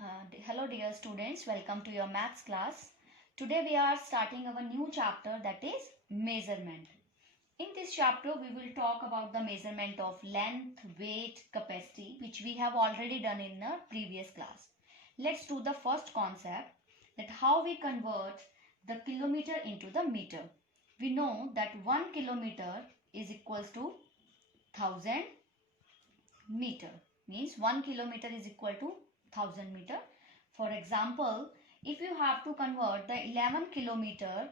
Hello dear students, welcome to your maths class. Today we are starting our new chapter, that is measurement. In this chapter we will talk about the measurement of length, weight, capacity, which we have already done in the previous class. Let's do the first concept, that how we convert the kilometer into the meter. We know that 1 kilometer is equals to 1000 meter, means 1 kilometer is equal to 1000 meter. For example, if you have to convert the 11 kilometer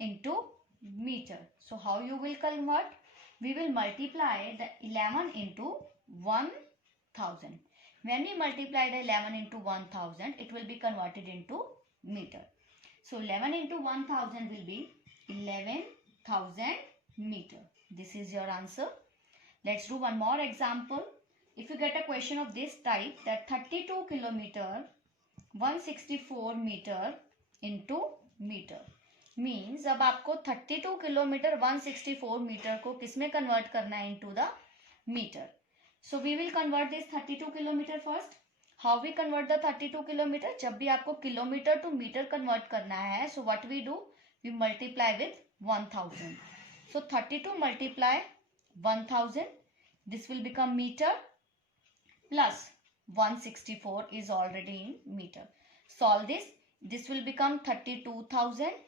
into meter, so how you will convert? We will multiply the 11 into 1000. When we multiply the 11 into 1000, it will be converted into meter. So 11 into 1000 will be 11,000 meter. This is your answer. Let's do one more example. If you get a question of this type, that 32 kilometer 164 metre into metre, means अब आपको 32 kilometre 164 metre को किसमें convert करना है? Into the metre. So we will convert this 32 kilometre first. How we convert the 32 kilometre? जब भी आपको kilometre to metre convert करना है, so what we do? We multiply with 1000. सो 32 multiply 1000, this will become metre, plus 164 is already in meter. Solve this. This will become 32,000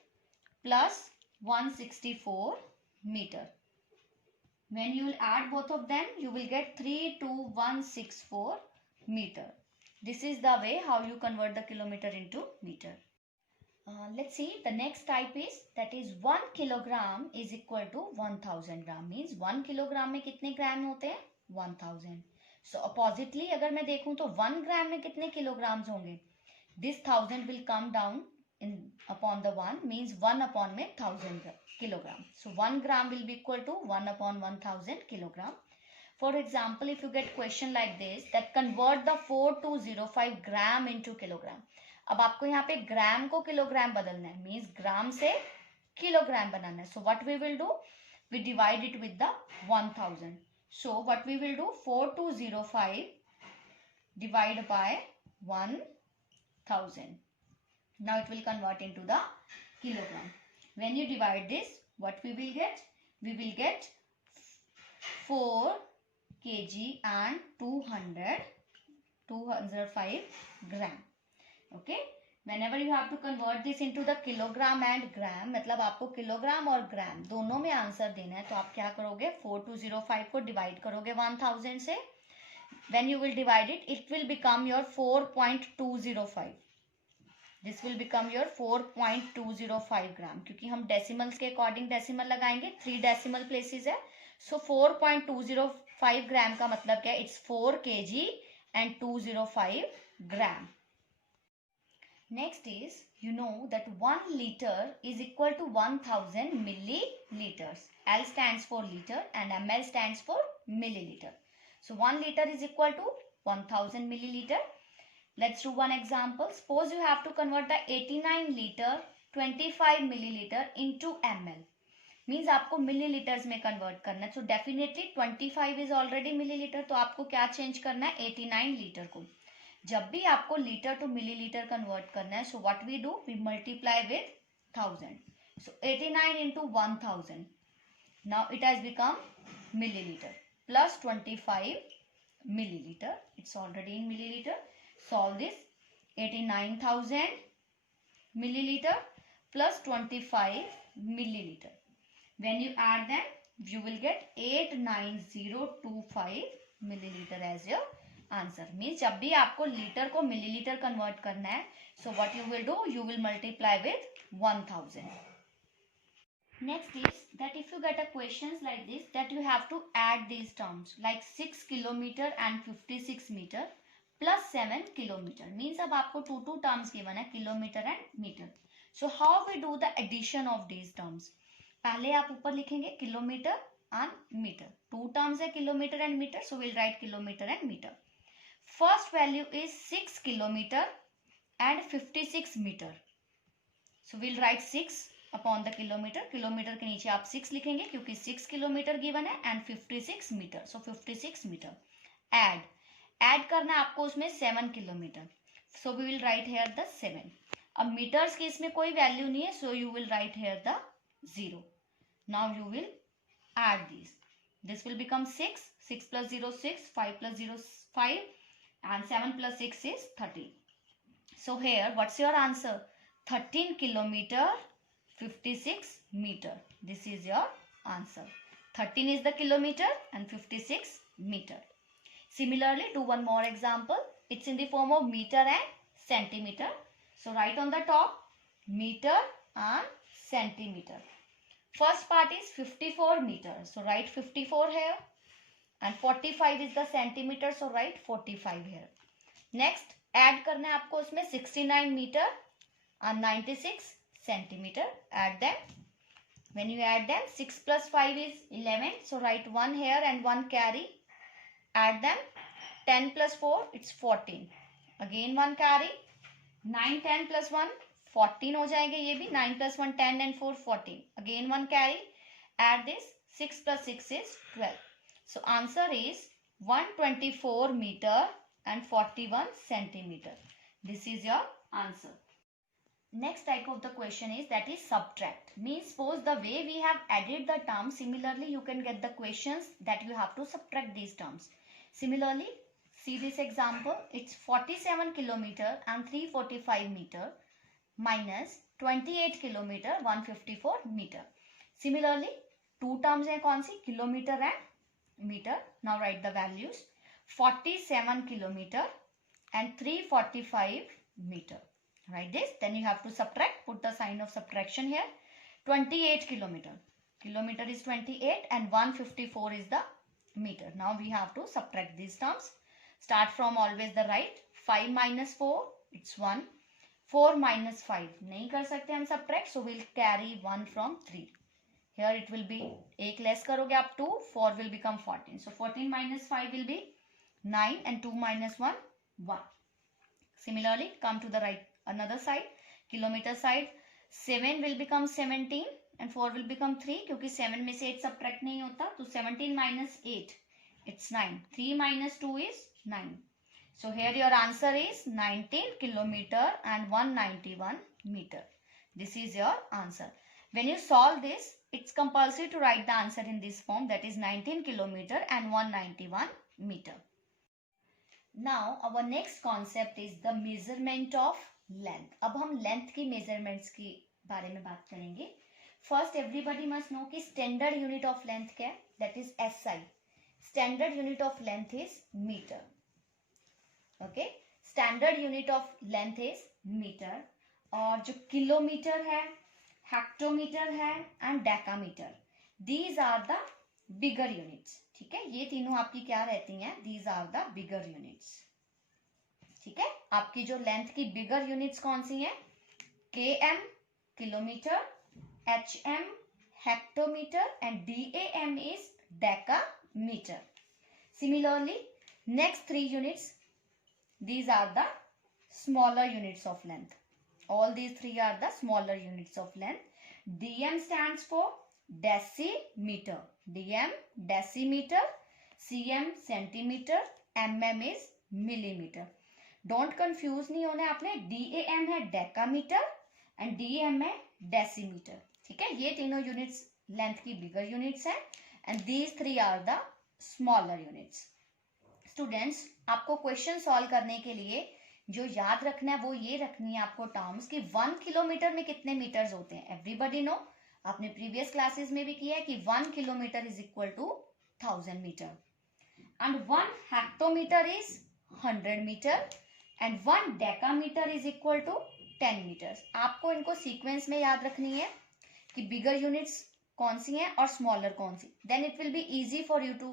plus 164 meter. When you will add both of them, you will get 32164 meter. This is the way how you convert the kilometer into meter. Let's see, the next type is, that is 1 kilogram is equal to 1000 gram. Means 1 kilogram में कितने ग्राम होते हैं? 1000. सो oppositely अगर मैं देखूं तो 1 gram में कितने किलोग्राम्स होंगे? This 1000 will come down in upon the 1, means 1 upon में 1000 kilogram. So 1 gram will be equal to 1 upon 1000 kilogram. For example, if you get question like this, that convert the 4205 gram into kilogram. अब आपको यहाँ पे ग्राम को kilogram बदलना है, means ग्राम से kilogram बनाना है. So what we will do? We divide it with the 1000. So what we will do? 4205 divided by 1000. Now it will convert into the kilogram. When you divide this, what we will get? We will get 4 kg and 205 gram. Okay. Whenever you have to convert this into the kilogram and gram, मतलब आपको kilogram और ग्राम दोनों में answer देना है, तो आप क्या करोगे? 4205 को डिवाइड करोगे 1000 से. When you will divide it, it will become your 4.205. This will become your 4.205 ग्राम, क्योंकि हम डेसिमल्स के अकॉर्डिंग डेसिमल लगाएंगे. 3 डेसिमल प्लेसेस है. सो 4.205 ग्राम का मतलब क्या है? It's 4 kg and 205 gram. Next is, you know that 1 liter is equal to 1000 milliliters. L stands for liter and ml stands for milliliter. So 1 liter is equal to 1000 milliliter. Let's do one example. Suppose you have to convert the 89 liter 25 milliliter into ml. Means आपको milliliters में convert करना है. So definitely 25 is already milliliter. तो आपको क्या change करना है? 89 liter को. जब भी आपको लीटर टू मिलीलीटर कन्वर्ट करना है, so what we do? We multiply with 1000. So 89 into 1000, now it has become millilitre, plus 25 millilitre. It's already in millilitre. Solve this. 89,000 millilitre plus 25 millilitre. When you add them, you will get 89025 milliliter as your answer. Means जब भी आपको litre को millilitre convert करना है, so what you will do? You will multiply with 1000. Next is that if you get a question like this, that you have to add these terms like 6 kilometre and 56 metre plus 7 kilometre. Means अब आपको 2 terms given है, kilometre and metre. So how we do the addition of these terms? पहले आप ऊपर लिखेंगे kilometre and metre. 2 terms है, kilometre and metre, so will write kilometre and metre. First value is 6 kilometer and 56 meter. So we'll write 6 upon the kilometer. Kilometre के नीचे आप 6 लिखेंगे क्योंकि 6 किलोमीटर गिवन है and 56 metre. So 56 metre. Add करना है आपको उसमें 7 kilometre. So we will write here the 7. अब meters की इसमें कोई value नहीं है, so you will write here the 0. Now you will add these. This will become 6. 6 plus 0 6. 5 plus 0 5. And 7 plus 6 is 13. So here what's your answer? 13 kilometer 56 meter. This is your answer. 13 is the kilometer and 56 meter. Similarly, do one more example. It's in the form of meter and centimeter. So write on the top meter and centimeter. First part is 54 meters. So write 54 here. And 45 is the centimeter. So write 45 here. Next, add करना है आपको उसमें 69 meter and 96 centimeter. Add them. When you add them, 6 plus 5 is 11. So write 1 here and 1 carry. Add them. 10 plus 4, it's 14. Again 1 carry. 9, 10 plus 1, 14 हो जाएंगे ये भी. 9 plus 1, 10 and 4, 14. Again 1 carry. Add this. 6 plus 6 is 12. So answer is 124 meter and 41 centimeter. This is your answer. Next type of the question is that is subtract. Means suppose the way we have added the terms, similarly you can get the questions that you have to subtract these terms. Similarly, see this example. It's 47 kilometer and 345 meter minus 28 kilometer 154 meter. Similarly, two terms हैं कौन सी? Kilometer and meter. Now write the values. 47 kilometer and 345 meter. Write this. Then you have to subtract. Put the sign of subtraction here. 28 kilometer. Kilometer is 28 and 154 is the meter. Now we have to subtract these terms. Start from always the right. 5 minus 4, it's 1. 4 minus 5, नहीं कर सकते हम subtract. So we'll carry 1 from 3. Here it will be, एक less करोगे आप 2, 4 will become 14. So 14 minus 5 will be 9 and 2 minus 1, 1. Similarly, come to the right, another side, kilometer side. 7 will become 17 and 4 will become 3 क्योंकि 7 में से 8 subtract नहीं होता. तो 17 minus 8, it's 9. 3 minus 2 is 9. So here your answer is 19 kilometer and 191 meter. This is your answer. When you solve this, it's compulsory to write the answer in this form, that is 19 kilometer and 191 meter. Now our next concept is the measurement of length. अब हम length की measurements के बारे में बात करेंगे. First everybody must know कि standard unit of length क्या है? That is SI. Standard unit of length is meter. Okay, standard unit of length is meter. और जो किलोमीटर है, हेक्टोमीटर है and decametre, these are the bigger units. ठीक है, ये तीनों आपकी क्या रहती हैं? These are the bigger units. ठीक है, आपकी जो लेंथ की बिगर यूनिट्स कौन सी हैं? km kilometre, hm hectometre and DAM is decameter. Similarly, next three units, these are the smaller units of length. All these three are the smaller units of length. DM stands for decimeter. DM decimeter, cm centimeter, mm is millimeter. Don't confuse नहीं होना आपने. DAM है decameter and DM है decimeter. ठीक है, ये तीनों units length की bigger units हैं and these three are the smaller units. Students, आपको क्वेश्चन सॉल्व करने के लिए जो याद रखना है वो ये रखनी है आपको टर्म्स कि 1 किलोमीटर में कितने मीटर्स होते हैं. एवरीबडी नो, आपने प्रीवियस क्लासेस में भी किया है कि 1 kilometre is equal to 1000 metre and 1 hectometre is 100 metre and 1 decametre is equal to 10 metres. आपको इनको सीक्वेंस में याद रखनी है कि बिगर यूनिट्स कौन सी हैं और स्मॉलर कौन सी. Then it will be easy for you to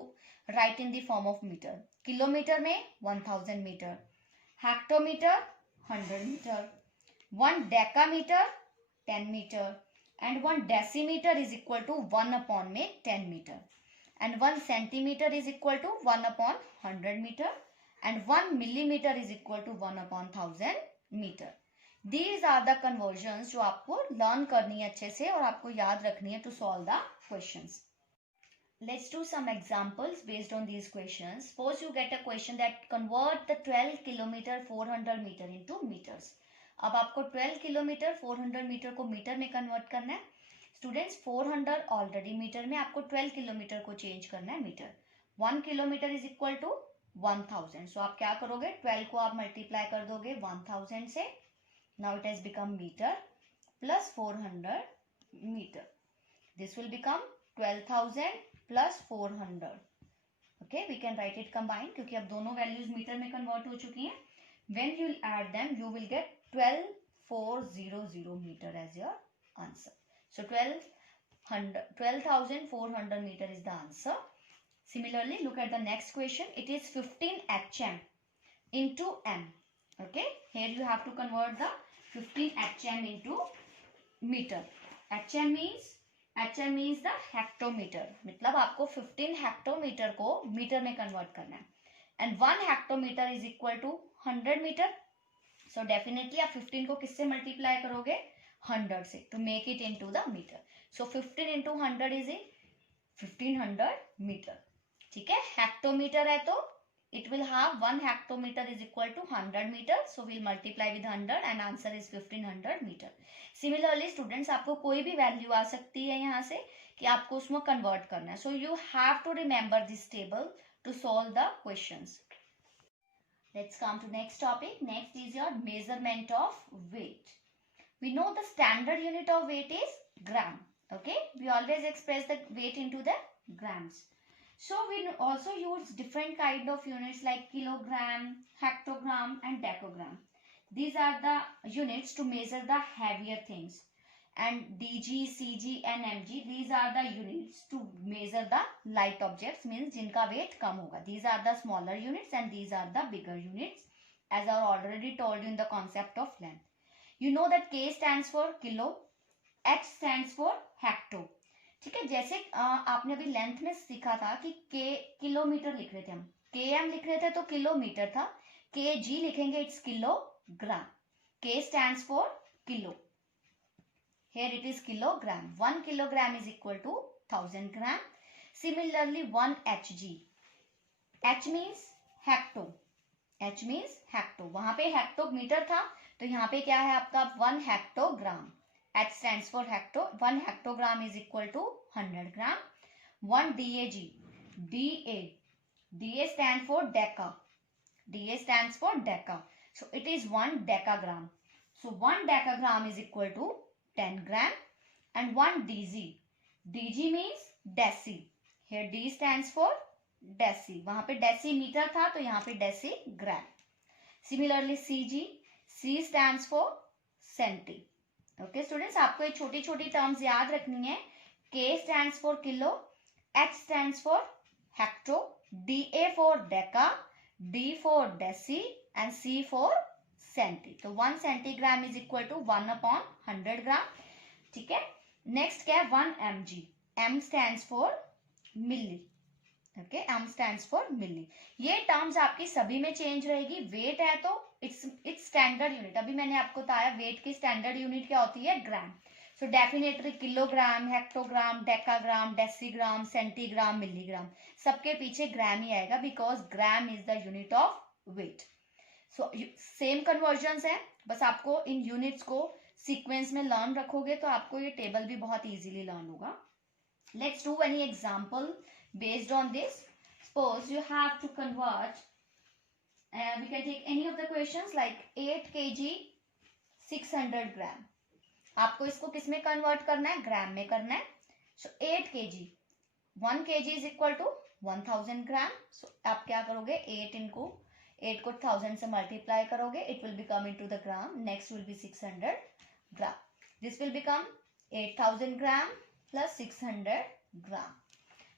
write in the form of metre. Kilometre में 1000 metre, hectometre 100 metre, 1 decametre 10 metre and 1 decimeter is equal to 1 upon में 10 meter and 1 centimeter is equal to 1 upon 100 meter and 1 millimeter is equal to 1 upon 1000 meter. These are the conversions जो आपको learn करनी है अच्छे से और आपको याद रखनी है to solve the questions. Let's do some examples based on these questions. Suppose you get a question that convert the 12 kilometer 400 meter into meters. अब आपको 12 किलोमीटर 400 मीटर को मीटर में कन्वर्ट करना है. स्टूडेंट्स 400 ऑलरेडी मीटर में, आपको 12 kilometre को change करना है metre. 1 kilometre is equal to 1000. So आप क्या करोगे, 12 को आप मल्टीप्लाई कर दोगे 1000 से. Now it has become metre plus 400 metre. This will become 12,000 plus 400. Okay, we can write it combine क्योंकि अब दोनों वैल्यूज मीटर में कन्वर्ट हो चुकी हैं. When you add them you will get 12,400 metre as your answer. So 12,400 meter is the answer. Similarly, look at the next question. It is 15 hm into m. Okay, here you have to convert the 15 hm into meter. hm means the hectometre. मतलब आपको 15 hectometre को metre में convert करना है. And 1 hectometre is equal to 100 metre. So definitely आप 15 को किससे multiply करोगे, 100 से, to make it into the metre. So 15 into 100 is 1500 metre. ठीक है, हेक्टोमीटर है तो it will have 1 hectometer is equal to 100 meter. So we'll multiply with 100 and answer is 1500 meter. Similarly students, आपको कोई भी वैल्यू आ सकती है यहाँ से कि आपको उसमें कन्वर्ट करना है. So you have to remember this table to solve the questions. Let's come to next topic. Next is your measurement of weight. We know the standard unit of weight is gram. Okay, we always express the weight into the grams. So we also use different kind of units like kilogram, hectogram and decagram. These are the units to measure the heavier things. And dg, cg and mg, these are the units to measure the light objects, means जिनका weight कम होगा. These are the smaller units and these are the bigger units, as I already told you in the concept of length. You know that k stands for kilo, h stands for hecto. ठीक है, जैसे आपने अभी length में सीखा था कि के किलोमीटर लिख रहे थे, हम के एम लिख रहे थे तो किलोमीटर था. के जी लिखेंगे, it's kilogram. K stands for kilo, here it is kilogram. 1 kilogram is equal to 1000 gram. Similarly 1 H G, H means hecto, H means hecto. वहां पे हेक्टोमीटर था तो यहाँ पे क्या है आपका 1 hectogram. H stands for hecto. 1 hectogram is equal to 100 gram. 1 DAG, DA stands for deca. DA stands for deca. So it is 1 decagram. So 1 decagram is equal to 10 gram. And 1 DG means deci. Here D stands for deci. वहां पे decimeter था तो यहाँ पे decigram. Similarly C stands for centi. Okay students, आपको ये छोटी छोटी टर्म्स याद रखनी है. K stands for kilo, H stands for hecto, D A for deca, D for deci and C for centi. तो 1 centigram is equal to 1/100 gram. ठीक है, नेक्स्ट क्या है 1 mg. m stands for milli. Okay, m stands for milli. ये terms आपकी सभी में change रहेगी. वेट है तो इट्स स्टैंडर्ड यूनिट. अभी मैंने आपको बताया वेट की स्टैंडर्ड यूनिट क्या होती है, gram. So definitely kilogram, hectogram, decagram, decigram, centigram, milligram, सबके पीछे ग्राम ही आएगा because gram is the unit of weight. So same conversions है, बस आपको इन यूनिट्स को सीक्वेंस में लर्न रखोगे तो आपको ये टेबल भी बहुत इजीली लर्न होगा. Let's do any example based on this. Suppose you have to convert, we can take any of the questions like 8 kg 600 gram. आपको इसको किस में कन्वर्ट करना है, ग्राम में करना है. So 8 kg, 1 kg is equal to 1000 gram. So आप क्या करोगे, 8 को 1000 से मल्टीप्लाई करोगे, it will become into the gram. Next will be 600 gram. This will become 8000 gram plus 600 gram.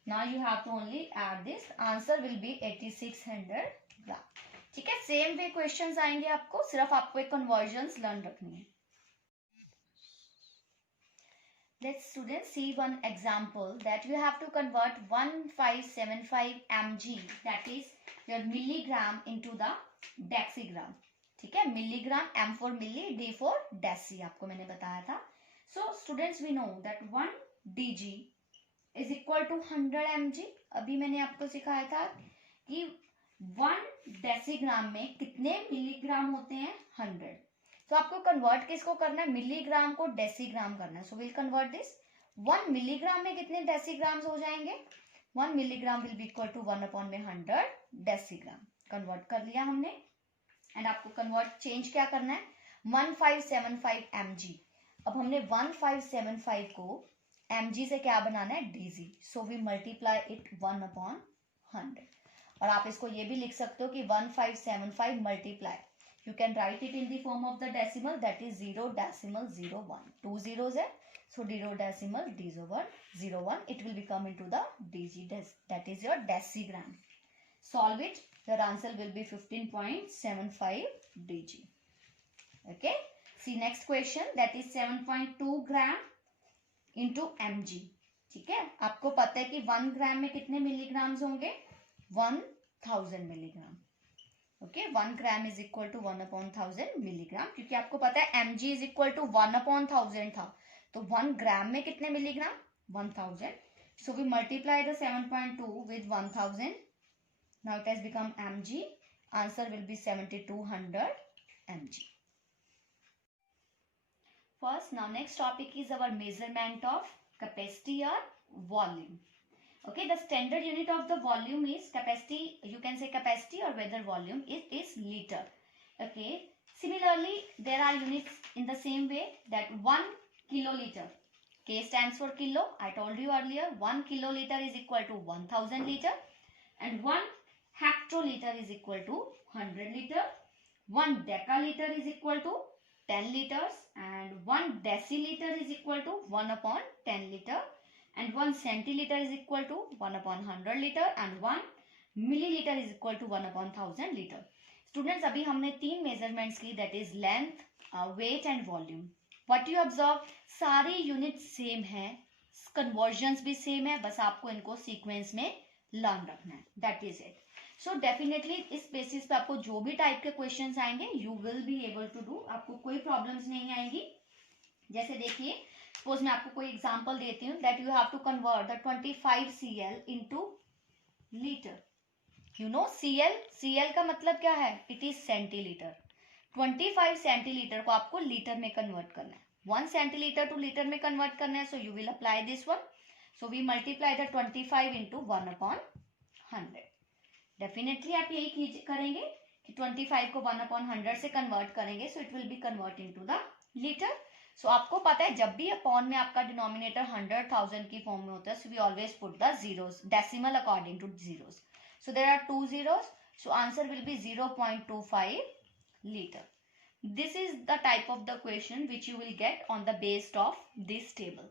Now you have to only add this. Answer will be 8600 gram. ठीक है, same way questions आएंगे आपको, सिर्फ आपको एक convergence learn रखनी है. Let's students see one example that you have to convert 1575 mg, that is your milligram, into the decigram. ठीक है, milligram, m for milli, d for deci, आपको मैंने बताया था. So students, we know that 1 dg is equal to 100 mg। अभी मैंने आपको सिखाया था कि 1 डेसीग्राम में कितने मिलीग्राम होते हैं, 100। तो आपको कन्वर्ट किसको करना है, मिलीग्राम को डेसीग्राम करना है। So will convert this, 1 milligram में कितने डेसीग्राम्स हो जाएंगे, 1 milligram will be equal to 1/100 decigram. Convert कर लिया हमने। एंड आपको कन्वर्ट चेंज क्या करना है, 1575 mg। अब हमने 1575 को mg से क्या बनाना है, dg। So we multiply it 1/100। और आप इसको ये भी लिख सकते हो कि 1575 multiply, you can write it in the form of the decimal, that is 0.01, 2 zeros है, so 0.01, it will become into the dg, that is your decigram. Solve it, your answer will be 15.75 dg. Okay, see next question, that is 7.2 gram into mg। ठीक है, आपको पता है कि 1 gram में कितने milligrams होंगे, 1000 milligram. Okay, 1 gram is equal to 1/1000 milligram, क्योंकि आपको पता है mg इज इक्वल टू 1/1000 था, तो 1 ग्राम में कितने milligram, 1000। So we multiply the 7.2 with 1000, now it has become mg, answer will be 7200 mg। First, now next topic is our measurement of capacity और volume. Okay, the standard unit of the volume is capacity, you can say capacity, or whether volume, it is liter. Okay, similarly there are units in the same way, that 1 kiloliter, K stands for kilo, I told you earlier, 1 kiloliter is equal to 1000 liter, and 1 hectoliter is equal to 100 liter, 1 decaliter is equal to 10 liters, and 1 deciliter is equal to 1/10 liter, and 1 centiliter is equal to 1/100 liter, and 1 milliliter is equal to 1/1000 liter. Students, अभी हमने 3 measurements की, that is length, weight and volume. What you observe, सारी unit same है, conversions भी same है, बस आपको इनको सीक्वेंस में लर्न रखना है, that is it. So definitely इस बेसिस पे आपको जो भी टाइप के क्वेश्चंस आएंगे, you will be able to do, आपको कोई प्रॉब्लम्स नहीं आएंगी। जैसे देखिए, सपोज मैं आपको कोई एग्जांपल देती हूँ, that you have to convert the 25 cl into litre. You know cl का मतलब क्या है, इट इज सेंटीलीटर। 25 सेंटीलीटर को आपको लीटर में कन्वर्ट करना है, 1 सेंटीलीटर टू लीटर में कन्वर्ट करना है। So you will apply this one, so we multiply the 25 into 1/100। Definitely आप यही करेंगे कि 25 को 1/100 से कन्वर्ट करेंगे, so it will be convert into the litre. सो आपको पता है जब भी अपॉन में आपका डिनोमिनेटर 100,000 की फॉर्म में होता है, so we always put the zeros, decimal according to zeros. So there are 2 zeros, so answer will be 0.25 liter. This is the type of the question which you will get on the based of this table.